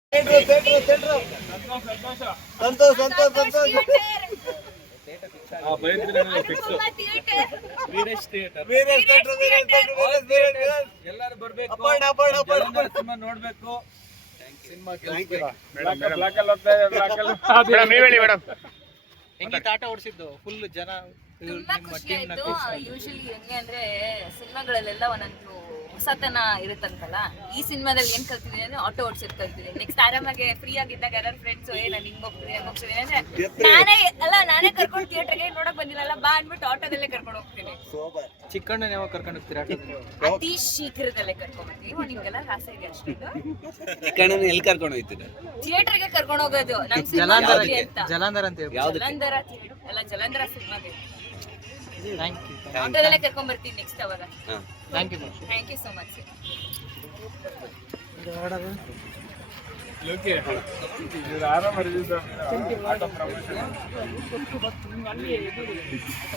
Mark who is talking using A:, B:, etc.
A: ಸಂತೋಷ್ ಸಂತೋಷ್ ಸಂತೋಷ್
B: ಎಲ್ಲರೂ ಬರ್ಬೇಕು, ಸಿನಿಮಾ ನೋಡ್ಬೇಕು. ಹೆಂಗಿತ್ತು ಆಟ ಓಡಿಸಿದ್ದು? ಫುಲ್ ಜನ
C: ತುಂಬಾ ಖುಷಿ ಆಯ್ತು. ಯೂಶಲಿ ಹೆಂಗೆ ಅಂದ್ರೆ ಸಿನಿಮಾಗಳಲ್ಲೆಲ್ಲ ಒಂದೊಂದು ಹೊಸತನ ಇರುತ್ತಂತಲ್ಲ, ಈ ಸಿನಿಮಾದಲ್ಲಿ ಏನ್ ಕಲ್ತಿದ್ದೀನಿ ಅಂದ್ರೆ ಆಟೋ ಓಡಿಸೋದ್ ಕಲ್ತಿದ್ದೀನಿ. ನೆಕ್ಸ್ಟ್ ಆರಾಮಾಗಿ ಫ್ರೀ ಆಗಿದ್ದಾಗ ಯಾರು ಫ್ರೆಂಡ್ಸ್ ನಾನು ಹಿಂಗ್ ಹೋಗ್ತೀನಿ ಹಂಗ್ ಹೋಗ್ತೀನಿ ಅಂದ್ರೆ ನಾನೇ ಕರ್ಕೊಂಡು ಥಿಯೇಟರ್ಗೆ ನೋಡಕ್ ಬಂದಿಲ್ಲ ಬಾ ಅಂದ್ಬಿಟ್ಟು ಆಟೋದಲ್ಲೇ ಕರ್ಕೊಂಡು ಹೋಗ್ತೀನಿ.
B: ಚಿಕ್ಕಣ್ಣನ ಯಾವಾಗ ಕರ್ಕೊಂಡು ಹೋಗ್ತೀರಾ?
C: ಅತಿ ಶೀಘ್ರದಲ್ಲೇ ಕರ್ಕೊಂಡ್ ಬರ್ತೀವಿ. ನಿಮ್ಗೆಲ್ಲ ಆಸೆ ಇದೆ ಅಷ್ಟೇ.
A: ಎಲ್ಲಿ ಕರ್ಕೊಂಡು ಹೋಗ್ತೀರಾ?
C: ಥಿಯೇಟರ್ಗೆ ಕರ್ಕೊಂಡು ಹೋಗೋದು ನಮ್ ಸಿನಿಮಾ ಅಂತ.
B: ಜಲಾಂಧರ ಅಂತ ಹೇಳಿ.
C: ಜಲಂಧರ ಅಲ್ಲ, ಜಲಂಧರ ಸಿನಿಮಾಗೆ
B: ಥ್ಯಾಂಕ್ ಯು.
C: ಆಟೋದಲ್ಲೇ ಕರ್ಕೊಂಡ್ ಬರ್ತೀನಿ ನೆಕ್ಸ್ಟ್ ಅವಾಗ.
B: Thank you.
C: Thank you so much.
D: ಆರಾಮ